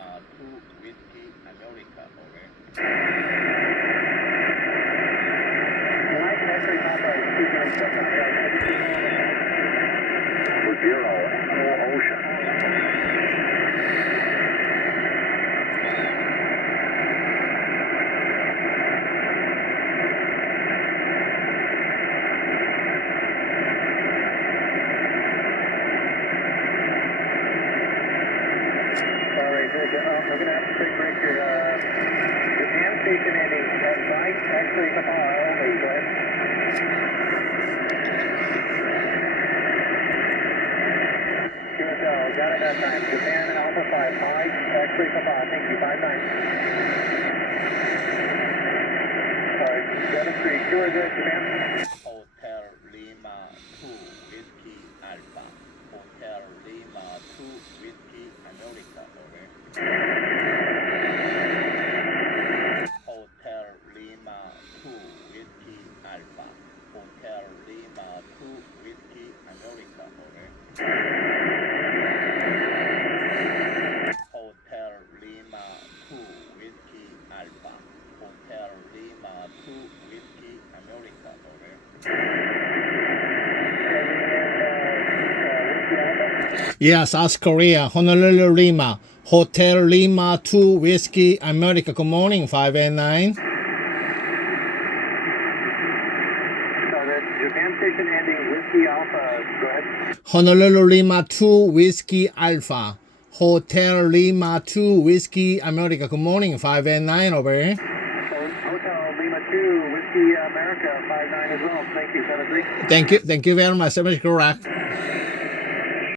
Lima 2 Whiskey America, over. Mike, X-ray Papa, speaker and check out. For 0, Ocean. We're going to have to take a break here. Japan station ending at site. Actually, Papa, only. Go ahead. QSL, got it that time. Japan Alpha 5, high. Actually, Papa, thank you. 5-9. Sorry, 7-3. Sure, good, Japan. Hotel Lima 2 Whiskey Alpha. Hotel Lima 2 Whiskey America, over. Hotel Lima 2 Whiskey Alpha. Hotel Lima 2 Whiskey America, over. Hotel Lima 2 Whiskey Alpha. Hotel Lima 2 Whiskey America, over. Yeah, South Korea, Honolulu, Lima, Hotel Lima 2 Whiskey America. Good morning, 5 and 9. Japan station ending Whiskey Alpha. Go ahead. Honolulu, Lima 2 Whiskey Alpha. Hotel Lima 2 Whiskey America. Good morning, 5 and 9, over. Hotel Lima 2 Whiskey America, 5-9 as well. Thank you, 7-3. Thank you very much. So much correct.